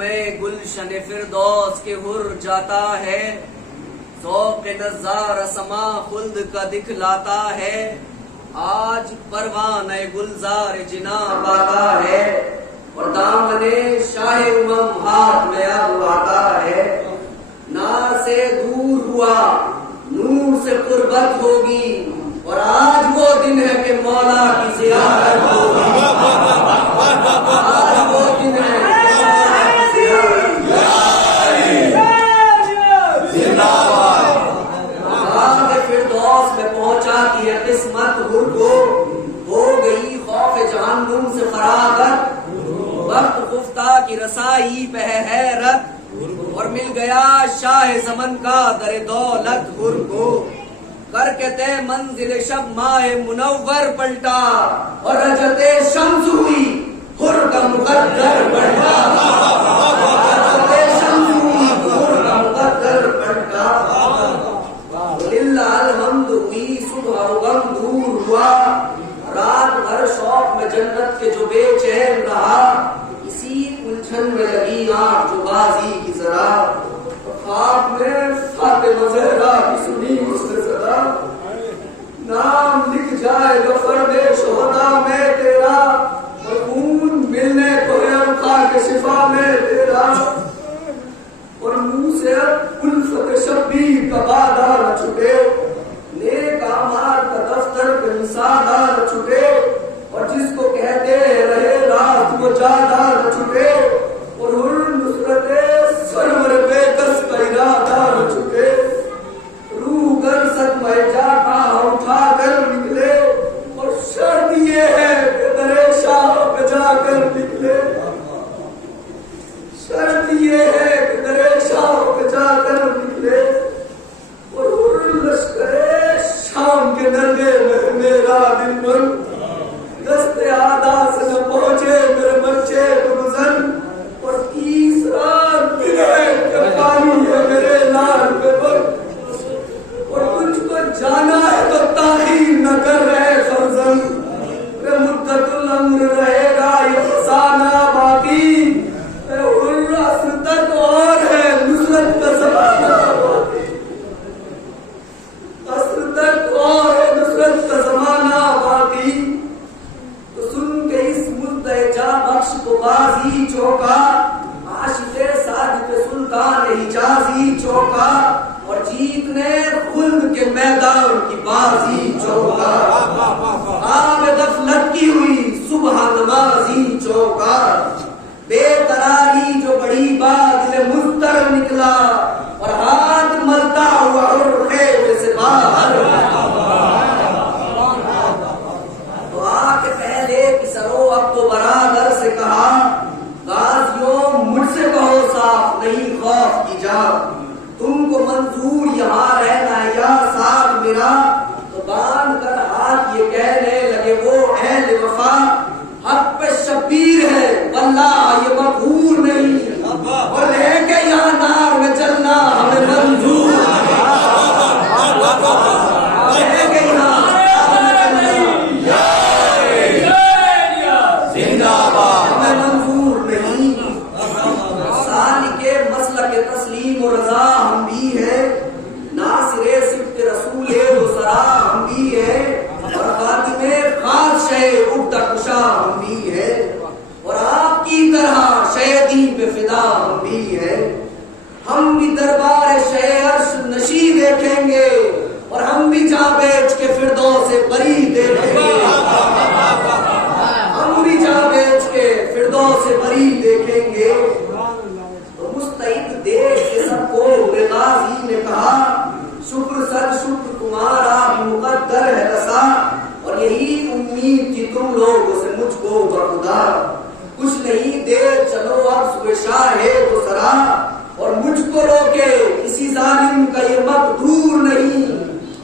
میں گلشن فردوس کے ہر جاتا ہے، ذوق نظارہ سما خلد کا دکھلاتا ہے، آج پروانہ گلزار جنا پاتا ہے، اور دامن شاہ امم ہاتھ میں اب آتا ہے، نار سے دور ہوا نور سے قربت ہوگی، اور آج وہ دن ہے کہ مولا کی زیارت ہوگی، آج وہ دن ہے فردوس میں پہنچا کی قسمت ہر کو، ہو گئی خوف جہنم سے فراغت، وقت خفتہ کی رسائی پہ ہے حیرت، اور مل گیا شاہ زمن کا در دولت ہر کو، کر کے تے منزل شب ماہ منور پلٹا، اور رجت شمس ہوئی ہر کا مقدر پلٹا، رجت شمس ہوئی ہر کا مقدر پلٹا، للہ الحمد ہوئی صبح غم دور ہوا، رات بھر شوق میں جنت کے جو بے چین رہا، اسی الجھن میں لگی آنکھ جو بازی کی ذرا، خواب میں فاطمہ زہرا کی سنی اس نے صدا، نام لکھ جائے گا فرد شہدا میں تیرا، اور خون ملنے کو ہے القا کے شفا میں تیرا، اور منہ سے الفت شبیر کا وعدہ نہ چھٹے، نیک اعمال کا دفتر کہیں سادہ نہ چھٹے، اور جس کو کہتے رہے رات وہ جادہ نہ چھٹے، اور ہر نصرت سرور بے کس کا ارادہ نہ چھٹے، روح گر صدمہ جا کا اٹھا کر نکلے، اور شرط یہ ہے کہ در شاہ پہ جا کر نکلے، شرط یہ ہے کہ در شاہ پہ جا کر نکلے، اور ہر لشکر شام کے نرگے میں میرا دل من، دست آدھا سے نہ پہنچے میرے بچے تو گزن، اور تیسرا دن ہے کہ پانی ہے میرے لال پہ بن، اور تجھ کو جانا ہے تو تاخیر نہ کر رہے فرزن، کہ مدت العمر رہے گا یہ فسانہ باقی، اور اصل تک اور ہے نصرت کا زمانہ باقی، اصل تک اور ہے نصرت کا زمانہ باقی، تو سن کے اس مدعا بخش کو بازی چوکا، عاشق صادق سلطان حجازی چوکا، اور جیتنے خلد کے میدان کی بازی چوکا، آب غفلت کی ہوئی صبح نمازی چوکا، بے قراری جو بڑی بات دل مضطر نکلا، اور ہاتھ ملتا ہوا اور خیمے سے باہر تو آ کے پہلے کسرو اب تو برادر سے کہا، غازیوں مجھ سے کہو صاف نہیں خوف کی جا، تم کو منظور یہاں رہنا یا ساتھ میرا، تو باندھ کر ہاتھ یہ کہنے لگے وہ اہل وفا، حق پہ شبیر ہے واللہ یہ مقبول نہیں، اور لے کے یہاں نار میں چلنا ہمیں منظور، لے کے یہاں نار میں چلنا زندہ باد ہمیں منظور نہیں، سالک مسلک تسلیم و رضا ہم بھی ہیں، ناصر صدق رسول دوسرا ہم بھی ہیں، اور خاتم خاص شہ عقدہ کشا ہم بھی ہیں، اور آپ کی طرح شہدی پہ فدا ہم بھی ہیں، ہم بھی دربار شہ عرش نشی دیکھیں گے، اور ہم بھی جا بیچ کے فردوس بری دیکھیں گے، ہم بھی جا بیچ کے فردوس بری دیکھیں گے، تو مستعد دیکھ کے سب کو غازی نے کہا، شکر سر شکر تمہارا مقدر ہے رسا، اور یہی امید تھی تم لوگوں سے مجھ کو بخدا، کچھ نہیں دیر چلو اب صبح شاہ تو سرا، اور مجھ کو روکے کسی ظالم کا یہ مقدور نہیں،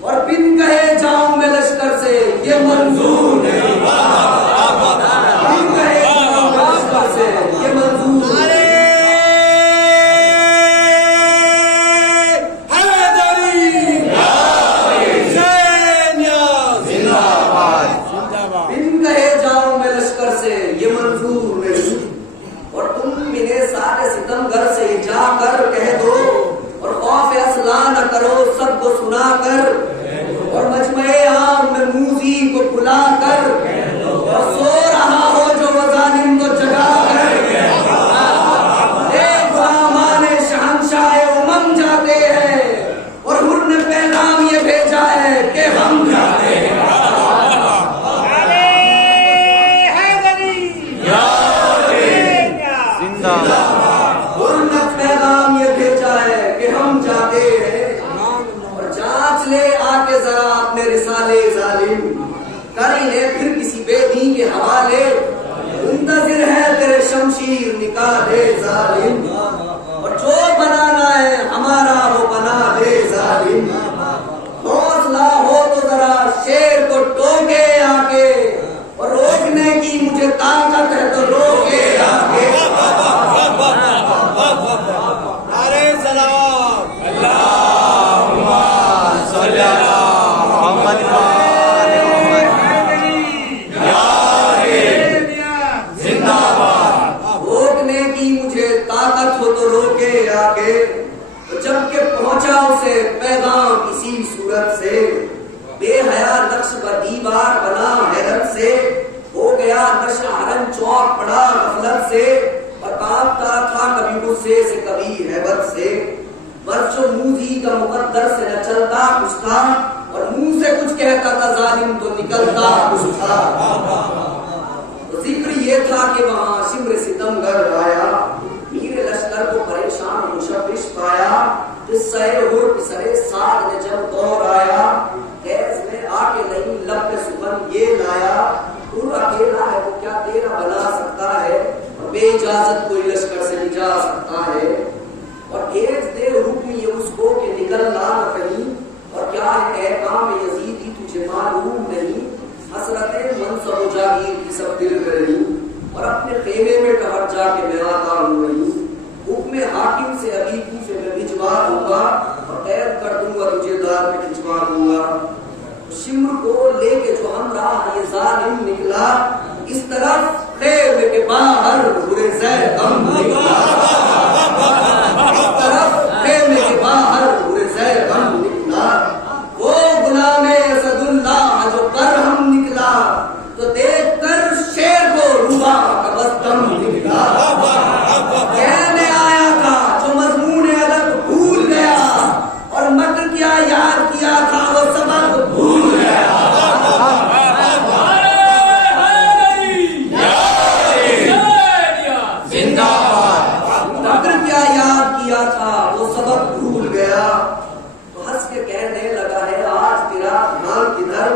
اور بن کہے جاؤں میں لشکر سے یہ منظور نہیں، بن کہے جاؤں میں لشکر سے یہ منظور نہیں، بن کہے جاؤں میں لشکر سے یہ منظور نہیں، اور تم انہیں سارے ستمگر سے جا کر کہہ دو اور خوف اصلا نہ کرو سب کو سنا کر اور مجمع عام میں موذی کو بلا کر اور سو رہا ہو جو وہ ظالم کو جگا کر غلامان شہنشاہ امم جاتے ہیں اور حر نے پیغام یہ بھیجا ہے کہ ہم جاتے ہیں پیغام یہ بھیجا ہے کہ ہم جاتے ہیں اور جانچ لے آ کے ذرا اپنے رسالے ظالم کر انہیں پھر کسی بے دین کے حوالے منتظر ہے تیرے شمشیر نکالے ظالم اور جو بنانا ہے ہمارا وہ بنا دے ظالم حوصلہ ہو تو ذرا شیر کو ٹوکے آ کے اور روکنے کی مجھے طاقت ہے تو روکے آ کے روکنے کی مجھے طاقت ہو تو روکے آ کے جب کہ پہنچا اسے پیغام اسی صورت سے بے حیا نقش پر دیوار بنا حیرت سے ہو گیا نشہ حرم چوک پڑا غفلت سے اور کانپتا تھا کبھی غصے سے کبھی ہیبت سے برچو موذی کا مقدر سے نہ چلتا کچھ تھا اور منہ سے کچھ کہتا تھا ظالم تو نکلتا کچھ تھا ذکر یہ تھا کہ وہاں شمر ستمگر آیا میر لشکر کو پریشان مشوش پایا جس سیر ہر پسرے ساتھ نے جب دور آیا ایز میں آ کے نہیں لب پہ سخن یہ لایا تو اکیلا ہے وہ کیا تیرا بنا سکتا ہے اور بے اجازت کوئی لشکر سے نہیں جا سکتا ہے اور ایز دے حکم یہ اس کو کہ نکلنا نہ کہیں اور کیا ہے احکام یزیدی تجھے معلوم نہیں حسرت منصب و جاگیر کی سب دل میں رہی اور اپنے خیمے میں ٹہر جا کے میں آتا ہوں نہیں حکم حاکم سے ابھی کوفے میں بھجوا دوں گا اور قید کر دوں گا تجھے دار میں کھنچوا دوں گا شمر کو لے کے جو ہمراہ یہ ظالم نکلا اس طرف خیمے کے باہر برے زید غم نکلا اس طرف خیمے کے باہر برے زید غم نکلا وہ غلام اسد اللہ جو پر ہم نکلا تو دیکھ کر شیر کو روبا کا بستم نکلا کہنے آیا تھا جو مضمون ادب بھول گیا اور مکر کیا یاد کیا تھا وہ سبق بھول گیا مکر کیا یاد کیا تھا وہ سبق بھول گیا تو ہنس کے کہنے لگا ہے آج تیرا دھیان کدھر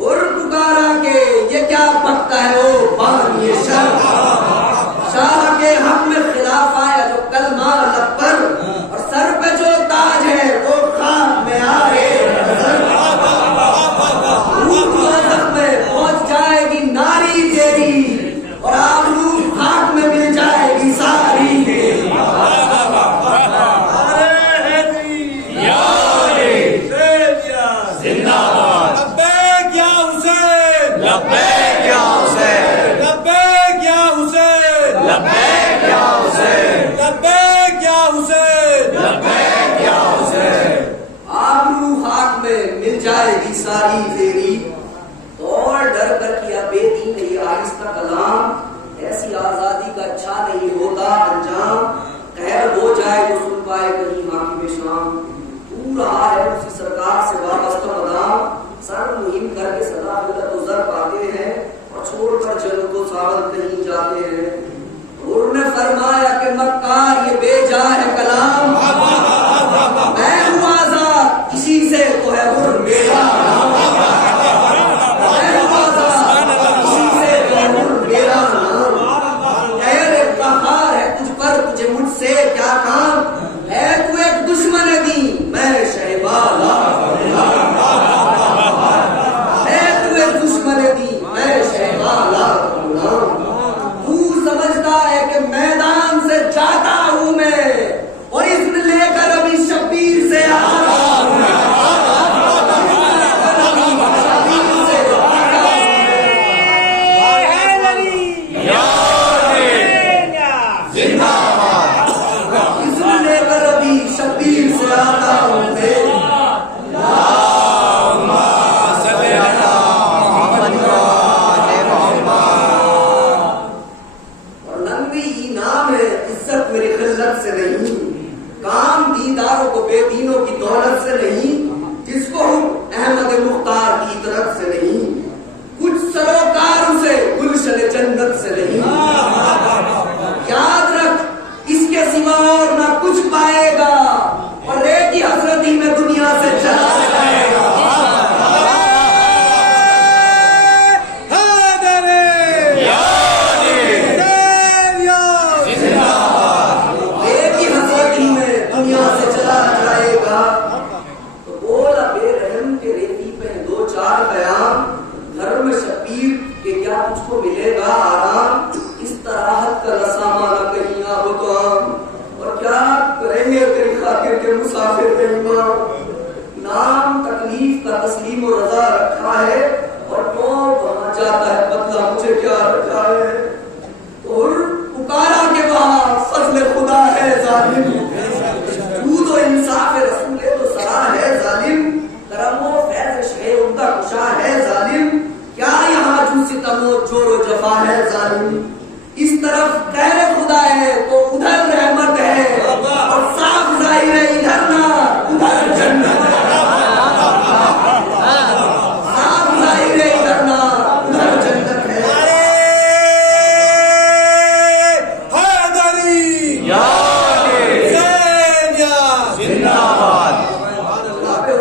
اور پکارا کہ یہ کیا بکتا ہے وہ بانی شاہ کے حق میں خلاف آیا جو کلمہ لب پر اور سر پہ جو تاج ہے وہ خاک میں آئے دوزخ میں پہنچ جائے گی ناری تیری اور آبرو خاک میں مل جائے گی ساری تیری مل جائے گی ساری تیری اور ڈر کر کیا بے دین نے یہ آہستہ کلام ایسی آزادی کا اچھا نہیں ہوتا انجام قہر ہو جائے تو سن پائے کہیں حاکم شام تو رہا ہے اسی سرکار سے وابستہ مدام سر مہم کر کے صدا مدد ازر پاتے ہیں اور چھوڑ کر چلو تو ساون کہیں جاتے ہیں حر نے فرمایا کہ مکار یہ بے جا ہے کلام میں ہوں آزاد اسی سے تو ہے حر میرا نام میں ہوں آزاد اسی سے تو ہے حر میرا نام غیر قہار ہے تجھ پر تجھے مجھ سے کیا کام ہے تو ایک دشمن دین میں شہبالا ہے تو ایک دشمن دین میں شہبالا تو سمجھتا ہے کہ میدان سے جاتا ہوں میں اور اذن لے کر ابھی شبیر سے آ رہا ہوں زندہ اس طرف غیر خدا ہے تو ادھر رحمت ہے، اور صاف ظاہر ہے ادھر نہ ادھر جنت ہے، صاف ظاہر ہے ادھر نہ ادھر جنت ہے۔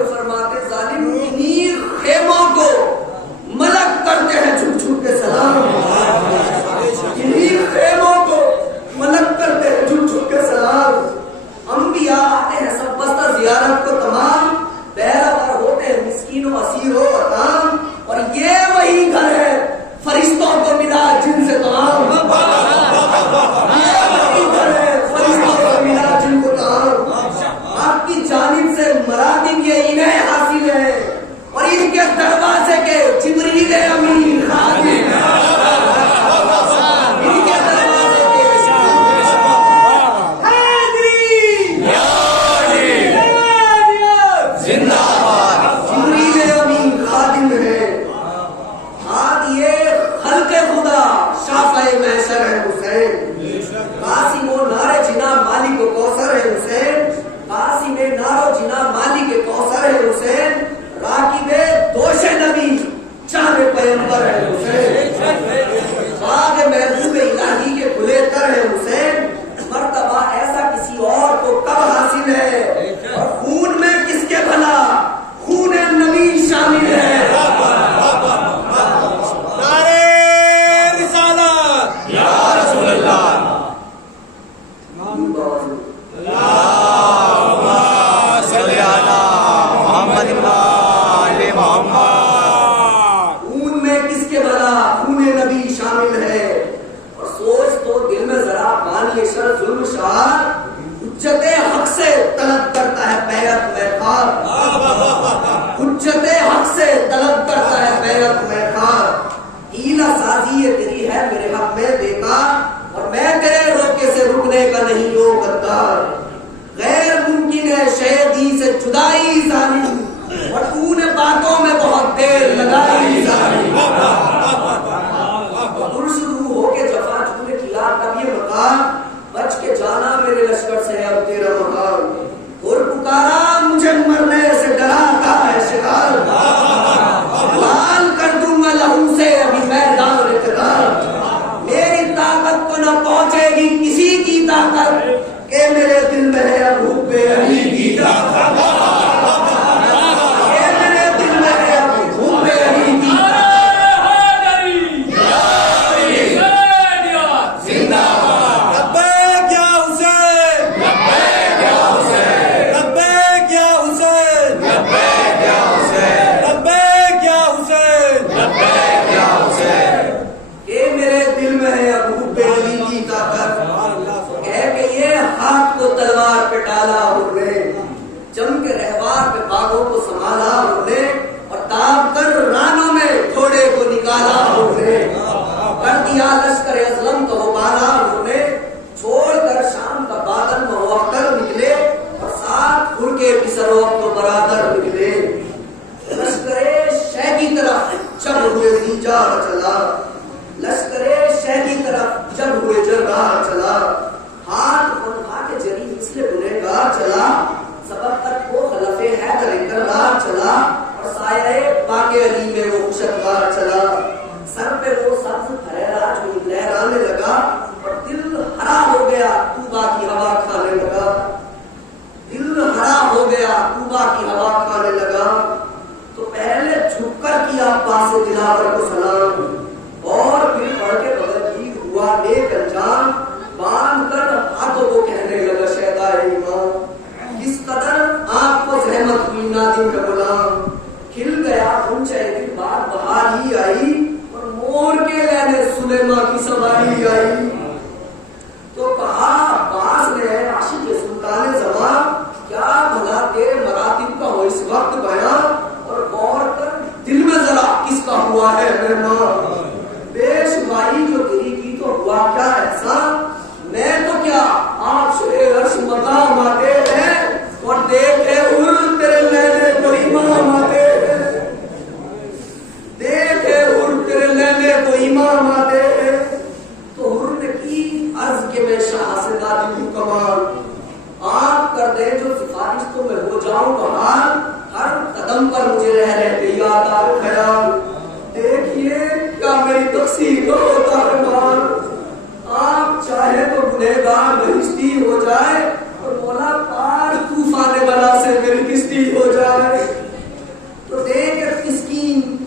فرماتے ظالم انہی خیموں کو ملک کرتے ہیں چھپ چھپ کے سلام، انہی خیموں کو ملک کرتے ہیں چھپ چھپ کے سلام۔ انبیاء آتے ہیں سب بستہ زیارت کو تمام، پیراور ہوتے ہیں مسکین و اسیر و وطان، اور یہ وہی گھر ہے فرشتوں کو ملا جن سے تمام، یہ وہی گھر ہے فرشتوں کو ملا جن کو تمام۔ آپ کی جانب سے مراتب یہ انہیں حاصل ہے، اور ان کے دروازے کے جبریل امین خادم، ان کے دروازے کے جبریل امین خادم ہے۔ آج یہ خلق خدا شافع محشر ہے حسین، قاسم و نار جنا مالک و کوثر ہے حسین، قاسم نار و جنا مالک کوثر ہے حسین، راکب دوش نبی چاند پیمبر ہے حسین، باغ محبوب الہی کے کھلے تر ہے حسین۔ مرتبہ ایسا کسی اور کو کب حاصل ہے، اور خون میں کس کے بھلا خون نبی شامل ہے۔ نعرے رسالت یا رسول اللہ، اللہم صلی علی محمد آل محمد۔ خون میں کس کے بھلا خون نبی شامل ہے، اور سوچ تو دل میں ذرا بانی شر ظلم شہر حجت حق سے طلب کرتا ہے بیعت میں خار، حجت حق سے طلب کرتا ہے بیعت میں خار۔ ہیلا سازی یہ تیری ہے میرے حق میں بیکار، اور میں تیرے روکے سے رکنے کا نہیں ہو غدار۔ غیر ممکن ہے شہدی سے جدائی ظالم، اور تو نے باتوں میں بہت دیر لگائی ظالم۔ درشروع ہو کے جفا تو نے کیا تب یہ مقام، بچ کے جانا میرے لشکر سے اب تیرا مقام۔ اور پکارا مجھے مرنے سے ڈراتا ہے شکار، لال کر دوں گا لہو سے ابھی میدان اقتدار۔ میری طاقت کو نہ پہنچے گی کسی کی طاقت، کہ میرے دل میں ہے اب حب علی کی طاقت، کہ میرے دل میں ہے اب حب علی کی طاقت۔ لبیک یا حسین، لبیک یا حسین، لبیک یا حسین، لبیک یا حسین، لبیک یا حسین، لبیک یا حسین۔ کہ میرے دل میں ہے اب حب علی کی طاقت، کہہ کے یہ ہاتھ کو تلوار پہ ڈالا انہوں نے، جم کے رہوار پہ باغوں کو سنبھالا انہوں نے، اور داب کر رانوں میں گھوڑے کو نکالا انہوں نے، کر دیا لشکر ازلم تو وہ بالا انہوں نے، چھوڑ کر شام کا بادل مہوختر نکلے، اور ساتھ کھل کے پسروں تو برادر نکلے۔ لشکر شہ کی طرف جب ہوئے جا چلا، لشکر شہ کی طرف جب ہوئے جرگا چلا، ہاتھ بنوا کے جری مسلے بنے گا چلا، سبب تک وہ خلف حیدر اکرار چلا، اور سایہ پاک علی میں وہ خوشگوار چلا۔ سر پہ وہ سبز پھریرا جو لہرانے لگا، اور دل ہرا ہو گیا طوبہ کی ہوا کھانے لگا، دل ہرا ہو گیا طوبہ کی ہوا کھانے لگا۔ تو پہلے جھک کر کیا پاس دلاور کو سلام، اور پھر پڑھ کے بدل کی ہوا نیک انجام، باندھ کر ہاتھوں کو کہنے لگا شہدا ایمان، کس قدر آپ کو زحمت ہوئی نادم کا غلام۔ کھل گیا غنچہ دل بات بہار ہی آئی، اور مور کے لینے سلیمہ کی سواری آئی۔ تو کہا عباس نے عاشق سلطان زمان، کیا بھلا تیرے مراتب کا ہو اس وقت بیان، اور غور کر دل میں ذرا کس کا ہوا ہے مہمان۔ بے شماری جو تیری کی تو ہوا کیا احسان، میں تو کیا آپ سے عرش مقام آتے ہیں، اور دیکھے ار تیرے لینے کو امام آتے ہیں، دیکھے ار تیرے لینے کو امام آتے ہیں۔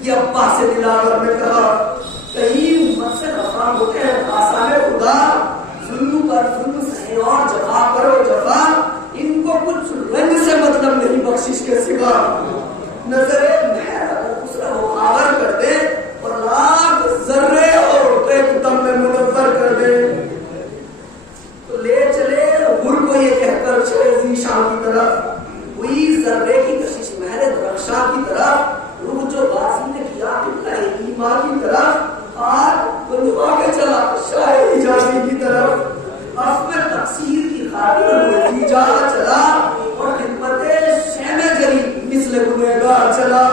یہ ابا سے دلاور نے کہا کہیں امت سے خفا ہوتے ہیں آسان خدا ظلم پر ظلم سہیں اور جفا کرو جفا ان کو کچھ رنگ سے مطلب نہیں بخشش کے سوا نظر مہر اگر دوسرا مخاور کر دے اور لاکھ ذرے اور ایک دم میں منور کر دے تو لے چلے غر کو یہ کہہ کر چلے شام کی طرف ہوئی ذرے کی کشش مہر درخشاں کی طرف روح جو بازی نے کیا قبلہ ایمان کی طرف آج بندوا کے چلا شاہ حجازی کی طرف اب میں تقصیر کی خاطر ہوئی جا چلا اور خدمت شہم جری مثل گنہگار چلا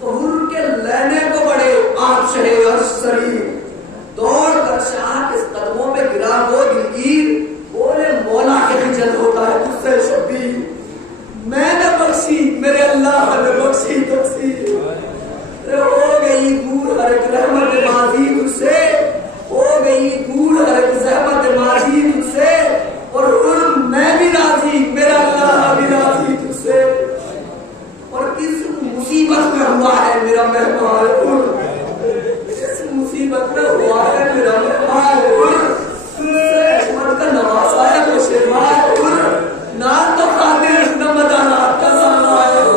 تو حر کے لینے کو بڑے آپ شہ عرش سری دوڑ کر شاہ کے قدموں پہ گرا وہ دلگیر بولے مولا کے خجل ہوتا ہے تجھ سے شبیر میں نے بخشی میرے اللہ نے بخشی تقصیر ہو گئی دور ہر ایک رحمت ماضی تجھ سے ہو گئی دور ہر ایک زحمت ماضی تجھ سے اور میں بھی راضی میرا اللہ بھی راضی تجھ سے اور کس مصیبت میں ہوا ہے میرا مہمان کس مصیبت میں ہوا ہے میرا مہمان تجھ سے من کا نوازا ہے وہ شیروان نہ تو خاطر نہ مدانات کا سامنا ہے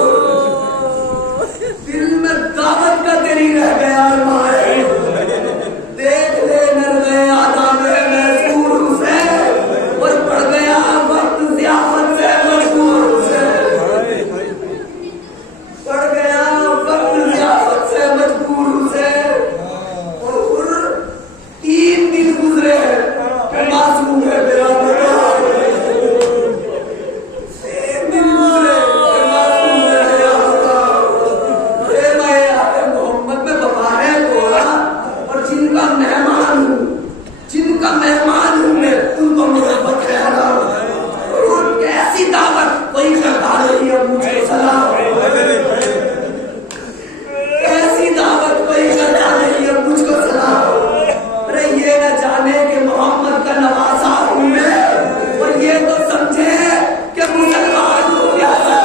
دل میں دعوت کا تیری رہ گیا مائے دیکھ لے نر گئے آدھا میں محصور سے اور پڑ گیا وقت ضیافت سے مجبور سے پڑ گیا وقت ضیافت سے مجبور سے اور 3 دن گزرے کہ معصوم ہے میرا مہمان ہوں میں تم کو محبت کہنا اور کیسی دعوت کوئی کرتا نہیں اب مجھ کو سلام کیسی دعوت کوئی کرتا نہیں اب مجھ کو سلام ارے یہ نہ جانے کہ محمد کا نوازا ہوں میں اور یہ تو سمجھے کہ مسلمان ہوں پیاسا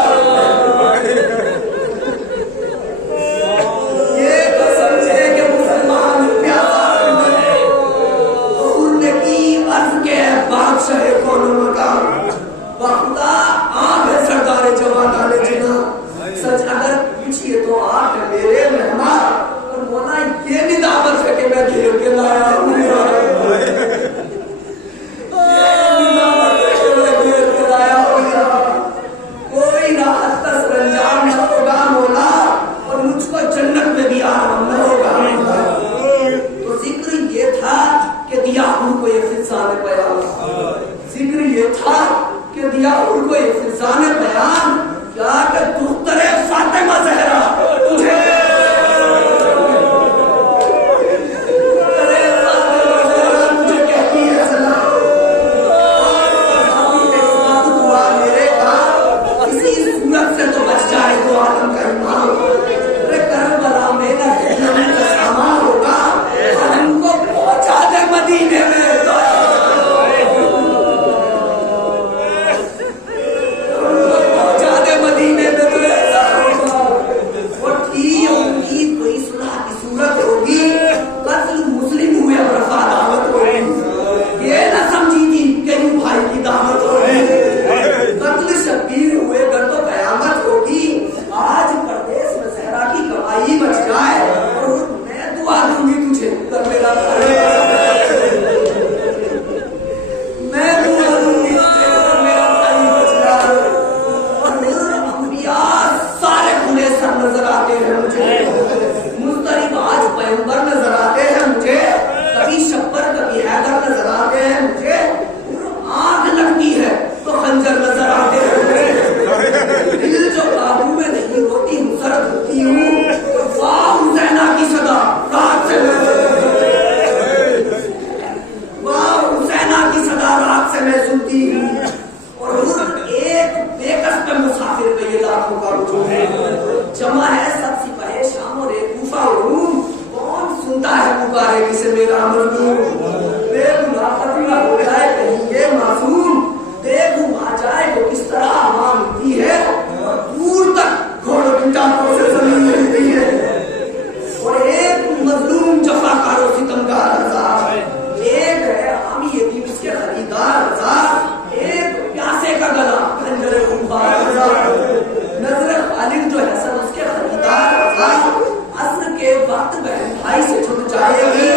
یہ تو سمجھے کہ مسلمان ہوں پیاسا بادشاہ کون مقام بخدا آپ ہے سردار جوانان جنا سچ اگر پوچھئے تو آپ ہے میرے مہمان اور مولا یہ بھی دعوت ہے کہ میں گھیر کے لایا ہوں کوئی راحت کا سرانجام نہ ہوگا مولا اور مجھ کو جنت میں بھی آرام نہ ہوگا تو ذکر یہ تھا کہ دیا ہوں کو یہ فضان بیان ذکر یہ تھا کہ دیا ہوں کو یہ فضان بیان کیا کہ دختر فاطمہ زہرا تجھے کہتی ہے سلام اور دعا میرے کا کسی صورت سے تو بچ جائے تو عالم کا امام ارے کربلا میں نہ جہنم کا سامان ہوگا ہم کو پہنچا دے مدینے میں کسے میرا مردوں بے گناہ ختم ہو جائے کہیں کے خریدار ہزار، ایک پیاسے کا گلا خنجر خونخوار ہزار، نظر خالق جو ہے سب اس کے خریدار ہزار، عصر کے وقت بہن بھائی سے چھٹ جائے گی،